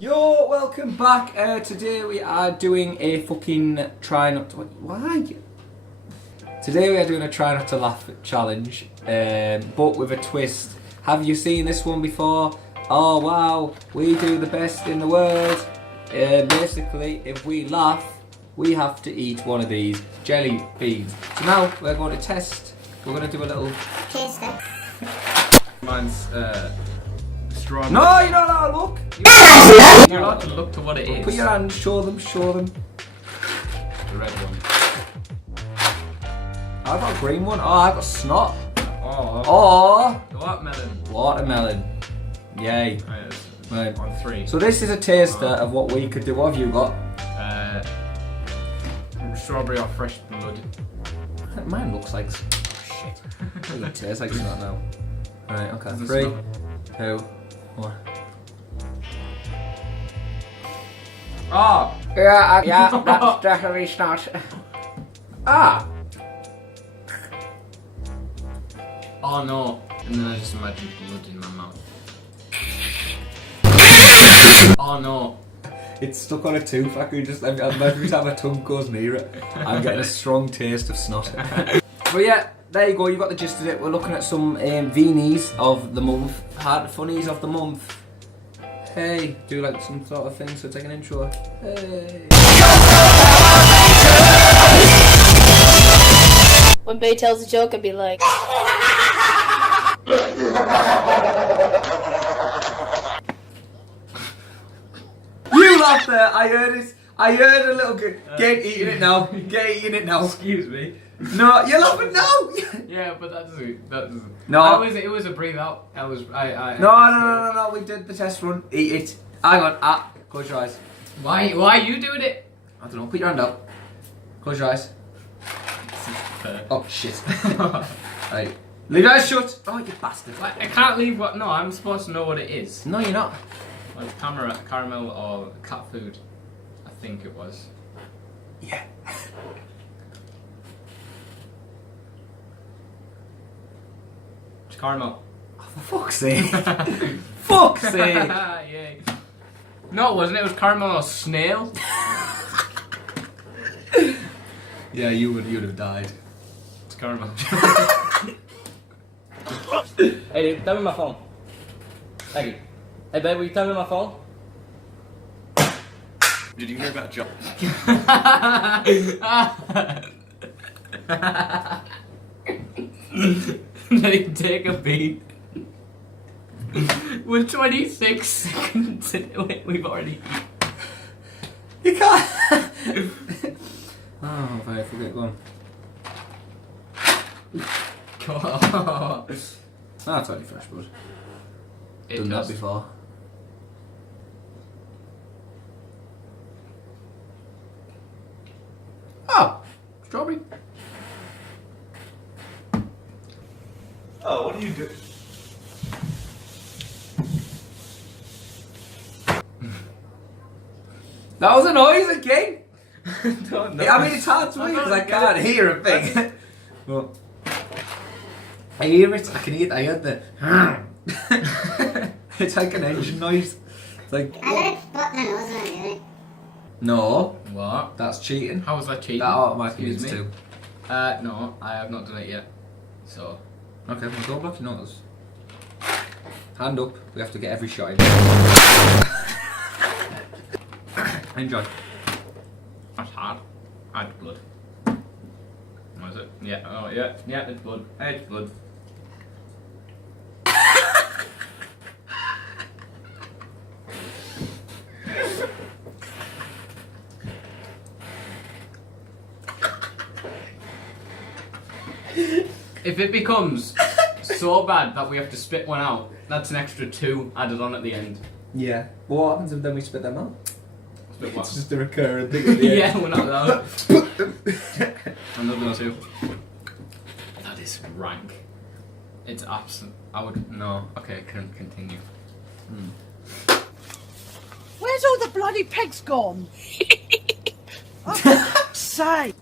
Yo, welcome back. Today we are doing a fucking try not to... Why? Today we are doing a try not to laugh challenge, but with a twist. Have you seen this one before? Oh wow, we do the best in the world. Basically, if we laugh, we have to eat one of these jelly beans. So now we're going to test. We're going to do a little... Taster. Mine's strawberry. No, you're not allowed to look. You're allowed to look to what it is. Put your hand, show them, show them. The red one. I've got a green one. Oh, I've got snot. Oh. Oh. The watermelon. Watermelon. Yay. Right. On 3. So this is a taster of what we could do. What have you got? Strawberry or fresh blood. Mine looks like... Oh, shit. It tastes like snot now. Right, okay. Is it 3, snot? 2, 1. Ah! Yeah, that's definitely snot. Ah! Oh no. And then I just imagine blood in my mouth. Oh no. It's stuck on a tooth. I could just every time my tongue goes near it, I'm getting a strong taste of snot. But yeah, there you go. You got the gist of it. We're looking at some Veenies of the month, hard funnies of the month. Hey, do you like some sort of thing? So take an intro. Hey. When Bay tells a joke, I'd be like, You laughed there. I heard it. I heard a little get eating it now. Get eating it now. Excuse me. No, you're laughing now. Yeah, but that doesn't. No. It was a breathe out. No. We did the test run. Eat it. Hang on. Close your eyes. Why are you doing it? I don't know. Put your hand up. Close your eyes. Oh shit. Right. Leave your eyes shut. Oh, you bastard. I can't leave what. No, I'm supposed to know what it is. No, you're not. Like caramel or cat food. I think it was. Yeah. It's caramel. Oh, for fuck's sake. Fuck's sake. Yay. No, it wasn't. It was caramel or snail. Yeah, you'd have died. It's caramel. Hey, dude, tell me my phone. Thank you. Hey, babe, will you tell me my phone? Did you hear about John? They take a beat. With 26 seconds into it, we've already You can't. Oh, if I forget going. Oh, That's only fresh, bud. Done that before. Oh, strawberry. Oh, what do you do? That was a noise again. Don't know. Yeah, I mean, it's hard to hear because I can't hear a thing. But I hear it. I can hear it. I heard the. It's like an engine noise. It's like. I let it spot my nose when I do it. No, What? that's cheating. How was that cheating? That automatically means Excuse me? 2. No, I have not done it yet. So. Okay, well, don't block your nose. Hand up. We have to get every shot in. Enjoy. That's hard. Add blood. Was it? Yeah. Oh, yeah. Yeah, it's blood. It's blood. If it becomes so bad that we have to spit one out, that's an extra 2 added on at the end. Yeah. Well, what happens if then we spit them out? Spit what? It's just a recurring thing at the end. Yeah, we're not allowed. Another 2. That is rank. It's absent. I would no. Okay, can continue. Where's all the bloody pigs gone? Oh, for fuck's sake.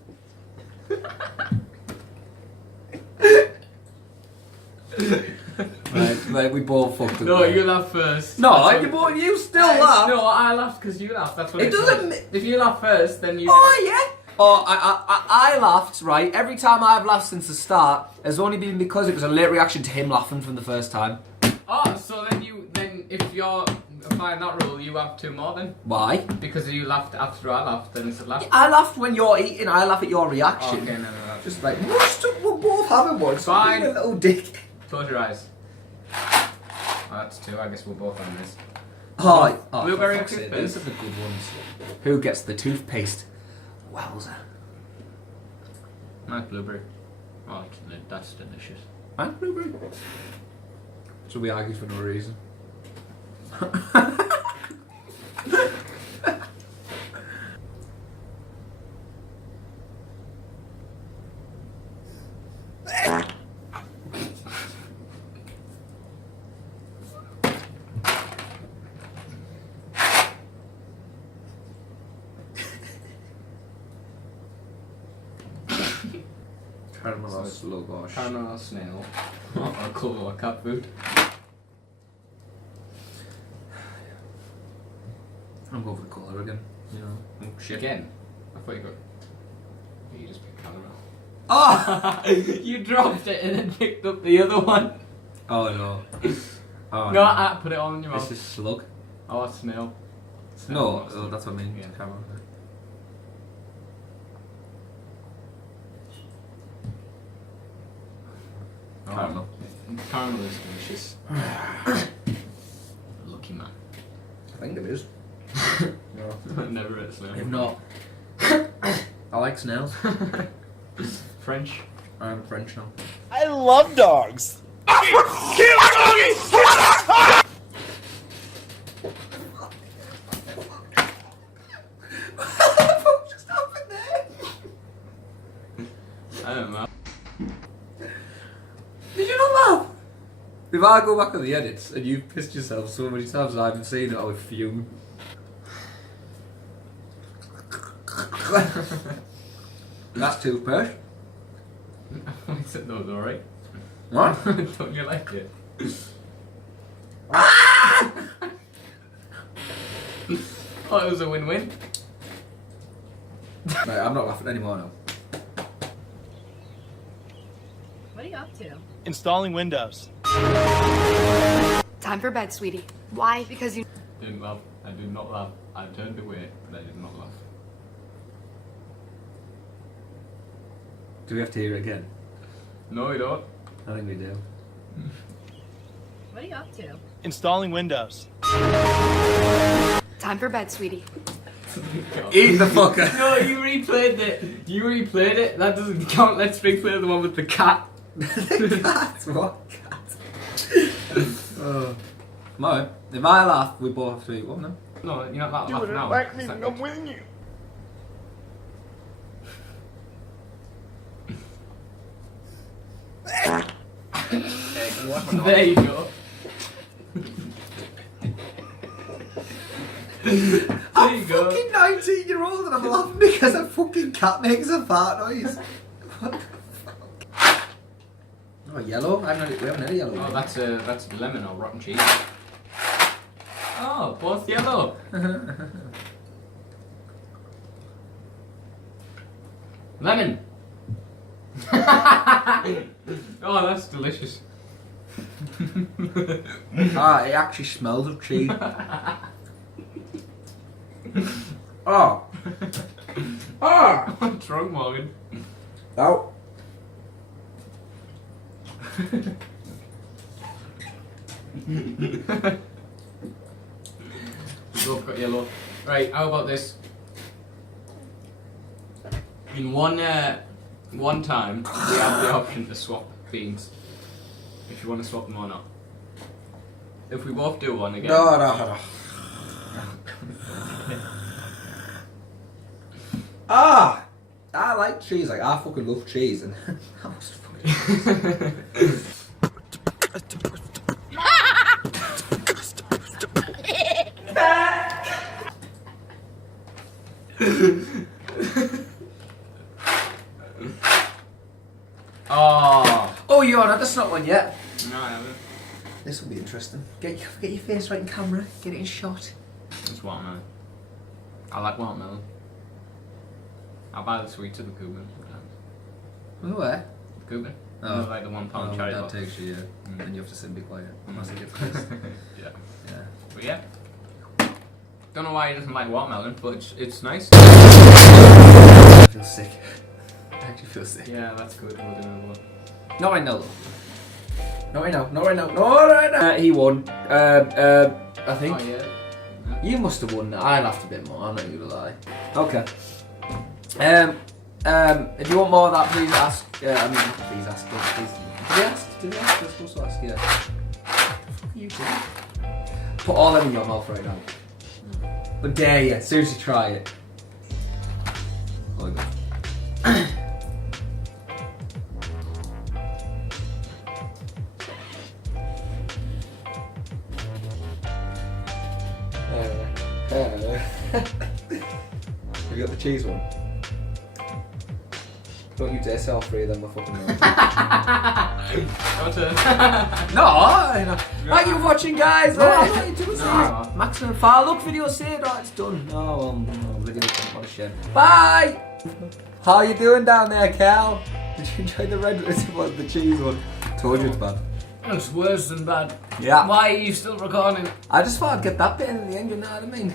Right, Right, we both fucked up. No, there. you laugh first. No, That's you, what- you still laugh. No, I laughed because you laughed. That's what It doesn't was. If you laugh first, then you. Oh yeah. Oh, I laughed, right? Every time I've laughed since the start has only been because it was a late reaction to him laughing from the first time. Oh, so then if you're applying that rule, you have two more then? Why? Because you laughed after I laughed, then it's a laugh. I laughed when you're eating, I laugh at your reaction. Okay, no. Just like, we're both having one. Stop Fine. being a little dick. Close your eyes. Oh, that's two. I guess we're both on this. Oh, Blueberry for and fuck's sake, toothpaste. these are the good ones. Who gets the toothpaste? Wowza. Nice blueberry. Oh, that's delicious. And blueberry. So we argued for no reason. Caramel slow gosh. Caramel snail. Or cool or cat food. I'm going for the colour again. You know. Oh, shit. Again? I thought you got. You just picked caramel. Oh! You dropped it and then picked up the other one. Oh no. Oh, No, I put it all in your mouth. This is slug. Oh, that's snail. No, Not that's what I mean. Yeah. Caramel. Oh, Caramel. Caramel is delicious. Lucky man. I think it is. No. Never ate snail. If not, I like snails. French. I'm French now. I love dogs. What just happened there? I don't know. Did you not laugh? If I go back on the edits and you've pissed yourself so many times I haven't seen it, I would fume. That's toothpaste. I said that was alright. What? Don't you like it? Oh, it was a win-win. Right, I'm not laughing anymore now. What are you up to? Installing Windows. Time for bed, sweetie. Why? Because you. Didn't laugh. I did not laugh. I turned away, but I did not laugh. Do we have to hear it again? No, you don't. I think we do. What are you up to? Installing Windows. Time for bed, sweetie. Eat the fucker! No, you replayed it. You replayed it. That doesn't count. Let's replay the one with the cat. The cat? What cat? Oh. No, if I laugh, we both have to eat one, no? No, you're not that laughing now. It's not good. winning you. There you go. There you I'm go. fucking 19-year-old and I'm laughing because a fucking cat makes a fart noise. What the fuck? Oh, yellow? We haven't had a yellow. Oh, that's lemon or rotten cheese. Oh, both yellow. Lemon. Oh, that's delicious. Ah, it actually smells of cheese. Oh. Ah. What's wrong, Morgan? Oh. Both got yellow. Right, how about this? In one time, we have the option to swap beans. If you want to swap them or not. If we both do one again. No. Ah! I like cheese, like I fucking love cheese and that was fucking Oh. Oh, you're not, that's not one yet. No, I haven't. This will be interesting. Get your face right in camera. Get it in shot. It's watermelon. I like watermelon. I'll buy the sweets of the Cuban sometimes. Where? Cuban? Oh. You know, like the £1 cherry Dad box. takes you, yeah. And you have to sit and be quiet. Unless it gets close. Yeah. Yeah. But yeah. Don't know why he doesn't like watermelon, but it's nice. I feel sick. I actually feel sick. Yeah, that's good. We'll do another one. Not right now, though. Not right now. Not right now. Not right now. He won. I think. Oh, yeah. You must have won. I laughed a bit more. I'm not gonna lie. Okay. If you want more of that, please ask. Please ask. Please. Did they ask? Did they ask? They're supposed to ask. Yeah. What the fuck are you doing? Put all them in your mouth right now. But dare you? Seriously, try it. Oh my god. Have you got the cheese one? Don't you dare sell three of them, my fucking mouth. Your turn. No, I know. Thank you for watching, guys. I'm not into it. No. Maximum file. Look, video saved. Oh, it's done. Oh, what a shame. Bye. How you doing down there, Cal? Did you enjoy the red one, the cheese one? Told you it's bad. It's worse than bad. Yeah. Why are you still recording? I just thought I'd get that bit in the end. You know what I mean?